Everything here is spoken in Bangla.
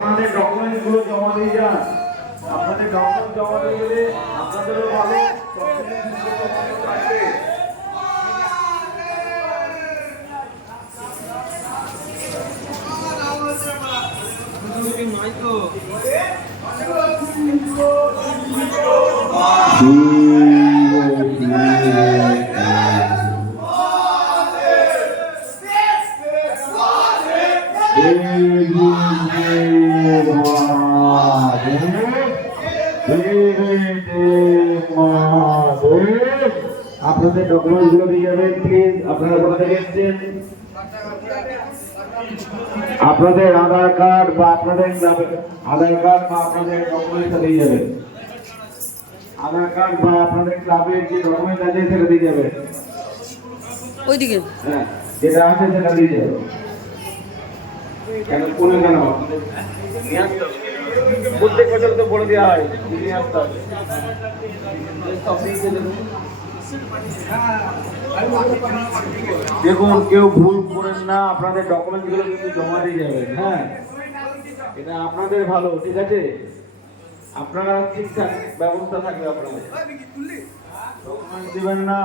আপনাদের ডকুমেন্টস গুলো জমা দিয়ে যান। আপনাদের ডকুমেন্ট জমা দিয়ে গেলে আপনাদেরও ভালো, থাকবে। আপনাদের ডকুমেন্ট গুলো দিয়ে যাবেন প্লিজ। আপনারা কোথা থেকে এসেছেন? আপনাদের আধার কার্ড বা আপনাদের ডকুমেন্টটা দিয়ে যাবেন। আধার কার্ড বা আপনাদের ক্লাবের যে ডকুমেন্ট আছে সেটা দিয়ে যাবেন। ওইদিকে হ্যাঁ, যেটা আছে সেটা দিয়ে যাবেন। কেন কোনে কেন নিয়ে আসতে হবে? প্রত্যেক বছর তো বলে দেওয়া হয় নিয়ে আসতে হবে। দেখুন, কেউ ভুল করেন না, আপনাদের ডকুমেন্ট গুলো কিন্তু জমা দিয়ে যাবেন। হ্যাঁ, এটা আপনাদের ভালো, ঠিক আছে? আপনারা ঠিকঠাক ব্যবস্থা থাকবে, আপনাদের ডকুমেন্ট দিবেন না।